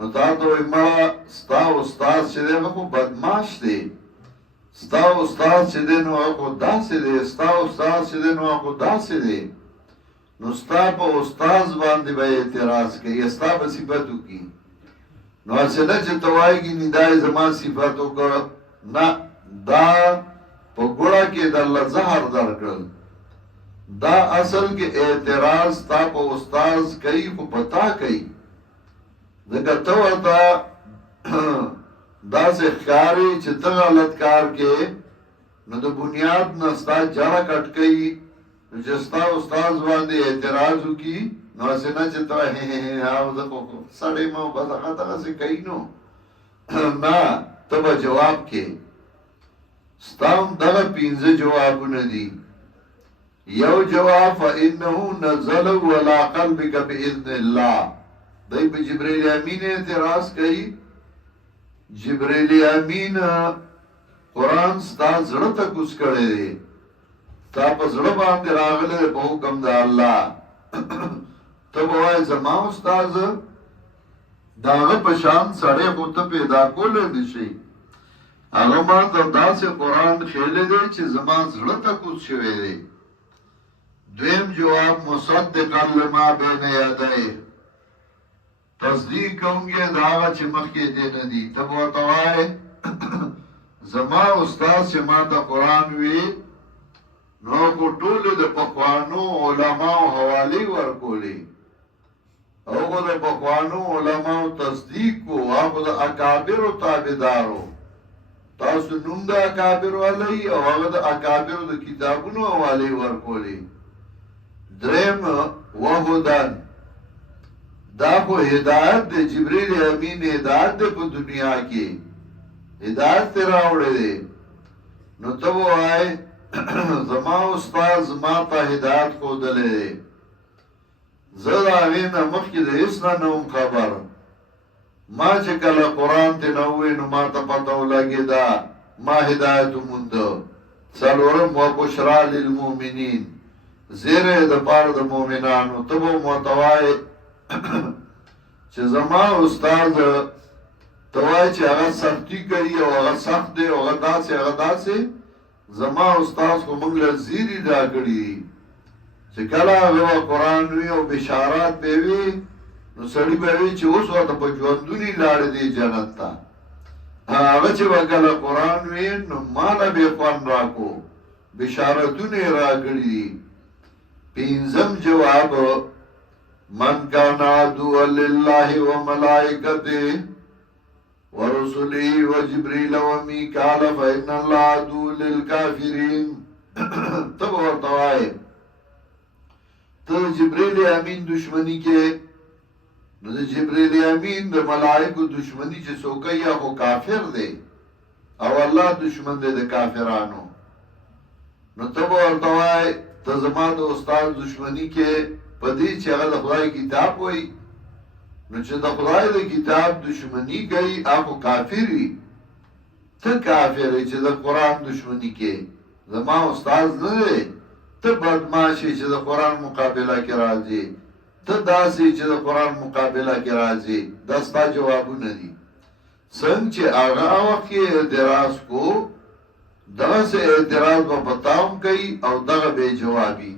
نو تا ته وایي مړه ستا استاد چې دی هغه خو بدماش دی، ستا استاد چې دی نو هغه خو داسې دی، ستا استاد چې دی نو هغه خو داسې دی. نو ستا په استاد باندې به اعتراض کوي، ستا به صفت وکړي. نو هسې نه چې ته وایي ګینې دا یې زما صفت وکړه، نه، دا په ګوړه کې درله زهر درکړل. دا اصل کې اعتراض تا په استاد کوي خو په تا کوي. ځکه ته ورته داسې ښکاري چې ته غلط کار کې، نو د بنیاد نه ستا جړه کټ کوي. نو چې ستا استاد باندې اعتراض وکړي، نو هسې نه چې ته او زه خو سړی م بس هغه دغسې کوي. نو نه، ته به جواب کې. ستا هم دغه 5 جوابونه دي. یو جواب فإنه نزل ولا قلبك بإذن الله. دی په جبرائیل امین اعتراض کوي. جبرائیل امین قرآن ستا زړه ته کوز کړی دی، تا په زړه باندې راغلی دی په حکم د الله. ته به وایې زما استاد د هغه په شان سړی خو ته پیدا کولی نه شي. هغه ما ته داسې قرآن ښیلی دی چې زما زړه ته کوز شوی دی. دویم جواب مصدقا لما بین یدیه، تصدیق کوونکی د هغه چې مخکې دی نه دي. ته به ورته وایې زما استاد چې ما ته قرآن وی نو خو ټولو د پخوانو علماو حوالې ورکولې، هغو د پخوانو علماو تصدیق کو، هغو د اکابرو تابعدارو. تاسو نوم د اکابرو علی او هغه د اکابرو د کتابونو حوالې ورکولې. دریم وهدن، دا خو هدایت د جبرائیل امین هدایت د په دنیا کې هدایت ته راوړی دی. نو ته به وایې زما استاد زما ته هدایت ښودلی دی، زه د هغې نه مخکې د هېڅ نه وم خبر. ما چې کله قرآن ته نه ووی نو ما ته پته ولګېده، ما هدایت ومونده. څلورم وبشرا للمؤمنین، زیری د پاره د مؤمنانو. ته به ورته وایې چې زما استاد ته وایي چې هغه سختي کوي او هغه سخت دی او هغه داسې هغه داسې، زما استاد خو موږ له زیري راکړي دي چې کله هغه قرآن وي او بشارات به وي نو سړي به وي چې اوس ورته په ژوندوني لاړې دی جنت ته. هغه چې به کله قرآن وي نو ماله به خوند راکو، بشارتونه یې راکړي دي. 5م جواب من کان عدوا لله وملائکته ورسله وجبريل وميكال فإن الله عدو للكافرين. تب ورته وایې ته جبرائیل امین دشمنی کې، نو د جبرائیل امین د ملائکو دشمنی چې څوک کوي هغه کافر دی او الله دشمن دی د کافرانو. نو ته ورته وایې ته زما د استاد دشمنی کې په دې چې هغه د خدای کتاب وایي، نو چې د خدای د کتاب دشمنی کوي هغه کافر وي. ته کافر چې د قرآن دشمنی کې، زما استاد نه دی. ته بدماشي چې د قرآن مقابله کې راځي، ته داسې چې د قرآن مقابله کې راځي. دا ستا جوابونه دي. څنګه چې هغه وخت کې اعتراض کو، دغسې اعتراض به په تا هم کوي او دغه بې جوابي.